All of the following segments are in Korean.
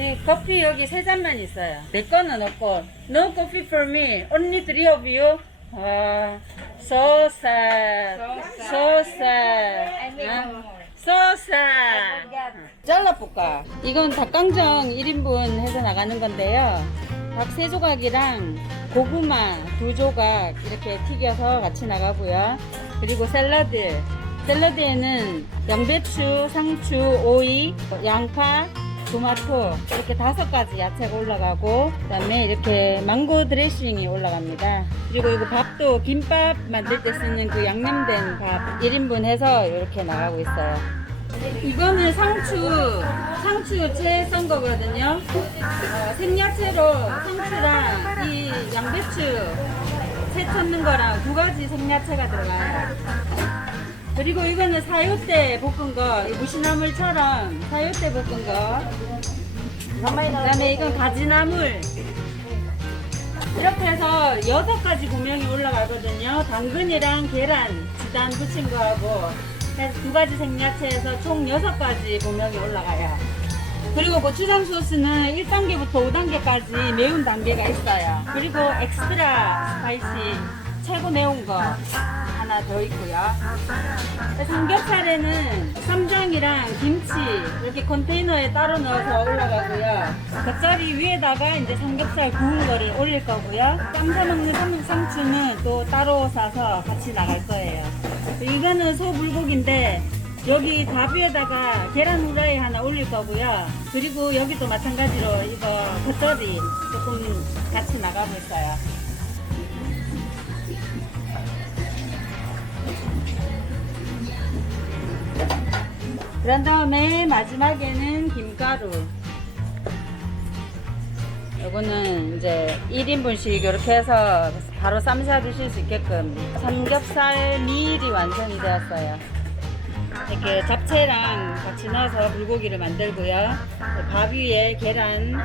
이 커피 여기 세 잔만 있어요. 내 거는 없고 No coffee for me. Only three of you. 아, so sad. So sad. 아, so sad. 잘라볼까? 이건 닭강정 1인분 해서 나가는 건데요. 닭 세 조각이랑 고구마 두 조각 이렇게 튀겨서 같이 나가고요. 그리고 샐러드. 샐러드에는 양배추, 상추, 오이, 양파, 토마토 이렇게 다섯 가지 야채가 올라가고 그다음에 이렇게 망고 드레싱이 올라갑니다. 그리고 이거 밥도 김밥 만들 때 쓰는 그 양념된 밥 1인분 해서 이렇게 나가고 있어요. 이거는 상추, 상추 채 썬 거거든요. 어, 생야채로 상추랑 이 양배추 채 쳤는 거랑 두 가지 생야채가 들어가요. 그리고 이거는 사요대 볶은 거, 이 무시나물처럼 사요대 볶은 거. 그다음에 이건 가지나물. 이렇게 해서 여섯 가지 고명이 올라가거든요. 당근이랑 계란, 지단 부친 거하고 해서 두 가지 생야채에서 총 여섯 가지 고명이 올라가요. 그리고 고추장 소스는 1단계부터 5단계까지 매운 단계가 있어요. 그리고 엑스트라 스파이시 최고 매운 거 하나 더 있고요. 삼겹살에는 쌈장이랑 김치 이렇게 컨테이너에 따로 넣어서 올라가고요. 겉절이 위에다가 이제 삼겹살 구운 거를 올릴 거고요. 쌈사 먹는 삼- 상추는 또 따로 사서 같이 나갈 거예요. 이거는 소불고기인데 여기 밥 위에다가 계란 후라이 하나 올릴 거고요. 그리고 여기도 마찬가지로 이거 겉절이 조금 같이 나가고 있어요. 그런 다음에 마지막에는 김가루. 요거는 이제 1인분씩 이렇게 해서 바로 쌈싸 드실 수 있게끔 삼겹살 미일이 완성이 되었어요. 이렇게 잡채랑 같이 넣어서 불고기를 만들고요. 밥 위에 계란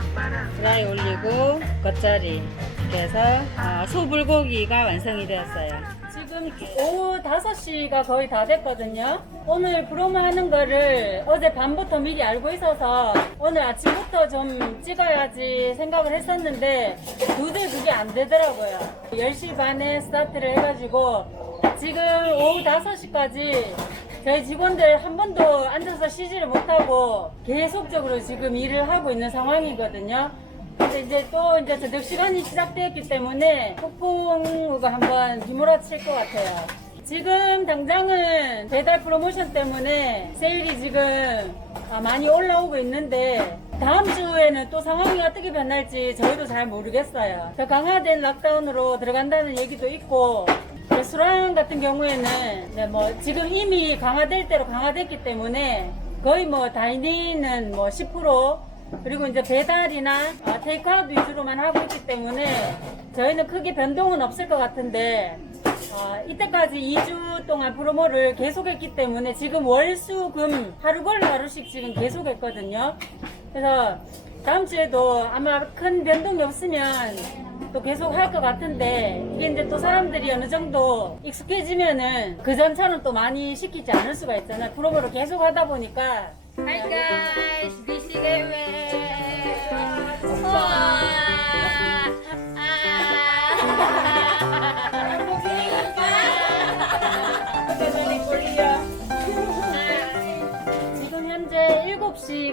프라이 올리고 겉절이 이렇게 해서 어, 소불고기가 완성이 되었어요. 지금 오후 5시가 거의 다 됐거든요. 오늘 프로모 하는 거를 어제 밤부터 미리 알고 있어서 오늘 아침부터 좀 찍어야지 생각을 했었는데 도저히 그게 안 되더라고요. 10시 반에 스타트를 해가지고 지금 오후 5시까지 저희 직원들 한 번도 앉아서 쉬지를 못하고 계속적으로 지금 일을 하고 있는 상황이거든요. 근데 이제 또 이제 저녁 시간이 시작되었기 때문에 폭풍우가 한번 휘몰아칠 것 같아요. 지금 당장은 배달 프로모션 때문에 세일이 지금 아, 많이 올라오고 있는데 다음 주에는 또 상황이 어떻게 변할지 저희도 잘 모르겠어요. 더 강화된 락다운으로 들어간다는 얘기도 있고 레스토랑 같은 경우에는 네, 뭐 지금 이미 강화될 대로 강화됐기 때문에 거의 뭐 다이닝은 뭐10% 그리고 이제 배달이나 아, 테이크아웃 위주로만 하고 있기 때문에 저희는 크게 변동은 없을 것 같은데 아, 이때까지 2주 동안 프로모를 계속했기 때문에 지금 월수금 하루 걸러 하루씩 지금 계속했거든요. 그래서 다음 주에도 아마 큰 변동이 없으면 또 계속 할 것 같은데 이게 이제 또 사람들이 어느 정도 익숙해지면은 그 전처럼 또 많이 시키지 않을 수가 있잖아요. 프로모를 계속 하다 보니까 Hi guys, busy day 지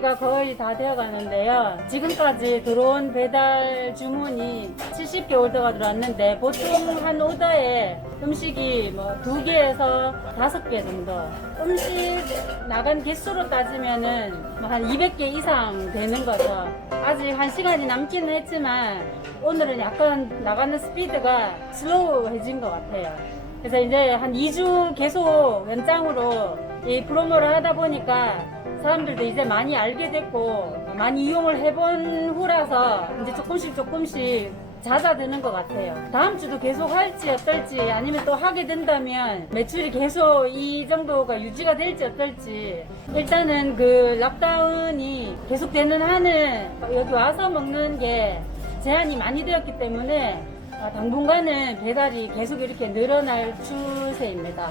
7시가 거의 다 되어 가는데요. 지금까지 들어온 배달 주문이 70개 오더가 들어왔는데 보통 한 오더에 음식이 뭐 2개에서 5개 정도. 음식 나간 개수로 따지면은 뭐한 200개 이상 되는 거죠. 아직 한 시간이 남기는 했지만 오늘은 약간 나가는 스피드가 슬로우해진 것 같아요. 그래서 이제 한 2주 계속 연장으로 이 프로모를 하다 보니까 사람들도 이제 많이 알게 됐고 많이 이용을 해본 후라서 이제 조금씩 조금씩 잦아드는 것 같아요. 다음 주도 계속 할지 어떨지 아니면 또 하게 된다면 매출이 계속 이 정도가 유지가 될지 어떨지 일단은 그 락다운이 계속되는 한은 여기 와서 먹는 게 제한이 많이 되었기 때문에 아, 당분간은 배달이 계속 이렇게 늘어날 추세입니다.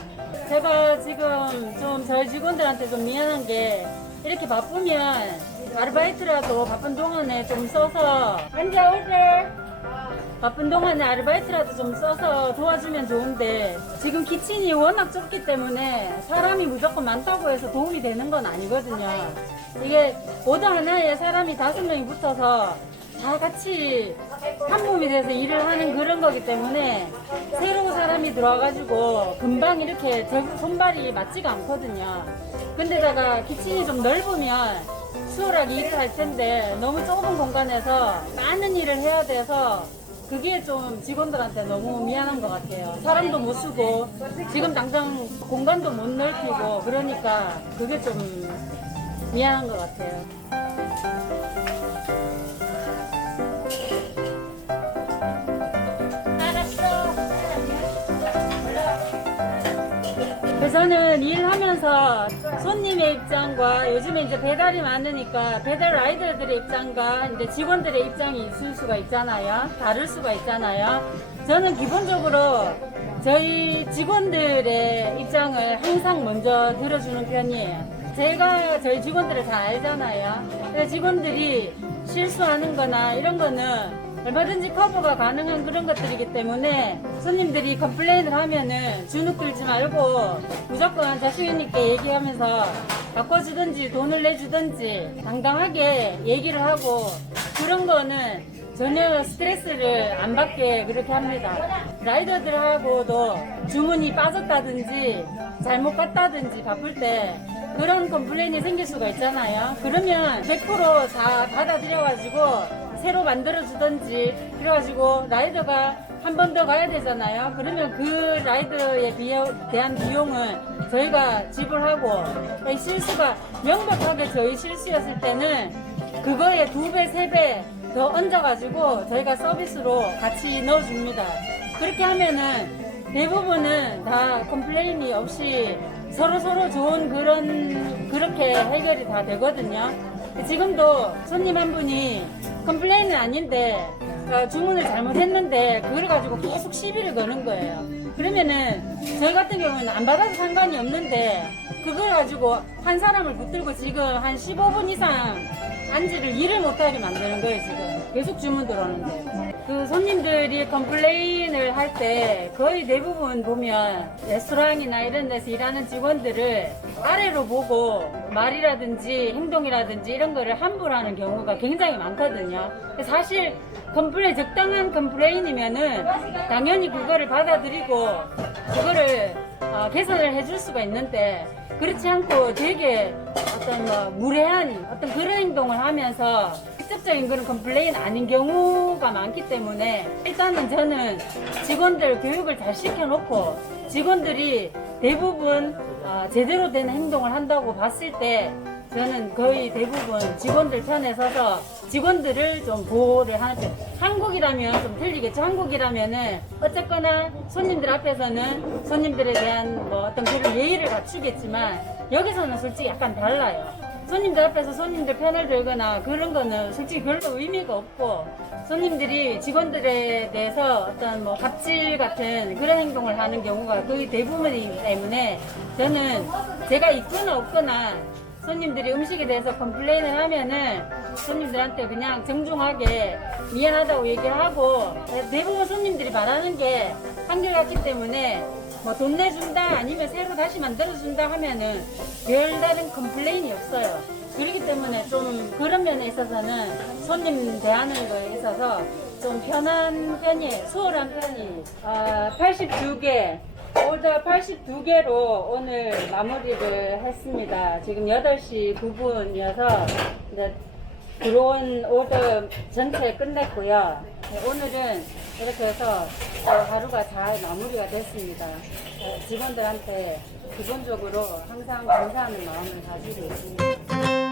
제가 지금 좀 저희 직원들한테 좀 미안한 게 이렇게 바쁘면 아르바이트라도 바쁜 동안에 좀 써서 앉아 오들 바쁜 동안에 아르바이트라도 좀 써서 도와주면 좋은데 지금 키친이 워낙 좁기 때문에 사람이 무조건 많다고 해서 도움이 되는 건 아니거든요. 이게 오더 하나에 사람이 다섯 명이 붙어서 다 같이 한 몸이 돼서 일을 하는 그런 거기 때문에 새로운 사람이 들어와가지고 금방 이렇게 제 손발이 맞지가 않거든요. 근데다가 키친이 좀 넓으면 수월하게 일을 할 텐데 너무 좁은 공간에서 많은 일을 해야 돼서 그게 좀 직원들한테 너무 미안한 것 같아요. 사람도 못 쓰고 지금 당장 공간도 못 넓히고 그러니까 그게 좀 미안한 것 같아요. 저는 일하면서 손님의 입장과 요즘에 이제 배달이 많으니까 배달 라이더들의 입장과 이제 직원들의 입장이 있을 수가 있잖아요. 다를 수가 있잖아요. 저는 기본적으로 저희 직원들의 입장을 항상 먼저 들어주는 편이에요. 제가 저희 직원들을 잘 알잖아요. 직원들이 실수하는 거나 이런 거는 얼마든지 커버가 가능한 그런 것들이기 때문에 손님들이 컴플레인을 하면은 주눅 들지 말고 무조건 자신 있게 얘기하면서 바꿔주든지 돈을 내주든지 당당하게 얘기를 하고 그런 거는 전혀 스트레스를 안 받게 그렇게 합니다. 라이더들하고도 주문이 빠졌다든지 잘못 갔다든지 바쁠 때 그런 컴플레인이 생길 수가 있잖아요. 그러면 100%다 받아들여가지고 새로 만들어주든지 그래가지고 라이더가 한 번 더 가야 되잖아요. 그러면 그 라이더에 대한 비용은 저희가 지불하고 이 실수가 명백하게 저희 실수였을 때는 그거에 두 배, 세 배 더 얹어가지고 저희가 서비스로 같이 넣어줍니다. 그렇게 하면은 대부분은 다 컴플레인이 없이 서로 서로 좋은 그런 그렇게 해결이 다 되거든요. 지금도 손님 한 분이 컴플레인은 아닌데 어, 주문을 잘못했는데 그걸 가지고 계속 시비를 거는 거예요. 그러면은 저희 같은 경우는 안 받아도 상관이 없는데 그걸 가지고 한 사람을 붙들고 지금 한 15분 이상 안지를 일을 못하게 만드는 거예요 지금. 계속 주문 들어오는데. 그 손님들이 컴플레인을 할 때 거의 대부분 보면 레스토랑이나 이런 데서 일하는 직원들을 아래로 보고 말이라든지 행동이라든지 이런 거를 함부로 하는 경우가 굉장히 많거든요. 사실 컴플레인 적당한 컴플레인이면은 당연히 그거를 받아들이고 그거 를 어, 개선을 해줄 수가 있는데 그렇지 않고 되게 어떤 뭐 무례한 어떤 그런 행동을 하면서 직접적인 그런 컴플레인 아닌 경우가 많기 때문에 일단은 저는 직원들 교육을 잘 시켜놓고 직원들이 대부분 어, 제대로 된 행동을 한다고 봤을 때 저는 거의 대부분 직원들 편에 서서 직원들을 좀 보호를 하는 편. 한국이라면 좀 틀리겠죠. 한국이라면은 어쨌거나 손님들 앞에서는 손님들에 대한 뭐 어떤 그런 예의를 갖추겠지만 여기서는 솔직히 약간 달라요. 손님들 앞에서 손님들 편을 들거나 그런 거는 솔직히 별로 의미가 없고 손님들이 직원들에 대해서 어떤 뭐 갑질 같은 그런 행동을 하는 경우가 거의 대부분이기 때문에 저는 제가 있거나 없거나 손님들이 음식에 대해서 컴플레인을 하면은 손님들한테 그냥 정중하게 미안하다고 얘기를 하고 대부분 손님들이 말하는 게 한결같기 때문에 뭐 돈 내준다 아니면 새로 다시 만들어준다 하면은 별다른 컴플레인이 없어요. 그렇기 때문에 좀 그런 면에 있어서는 손님 대하는 거에 있어서 좀 편한 편이에요. 수월한 편이. 아, 82개. 오더 82개로 오늘 마무리를 했습니다. 지금 8시 9분이어서 이제 들어온 오더 전체 끝냈고요. 네, 오늘은 이렇게 해서 어, 하루가 잘 마무리가 됐습니다. 어, 직원들한테 기본적으로 항상 감사하는 마음을 가지고 있습니다.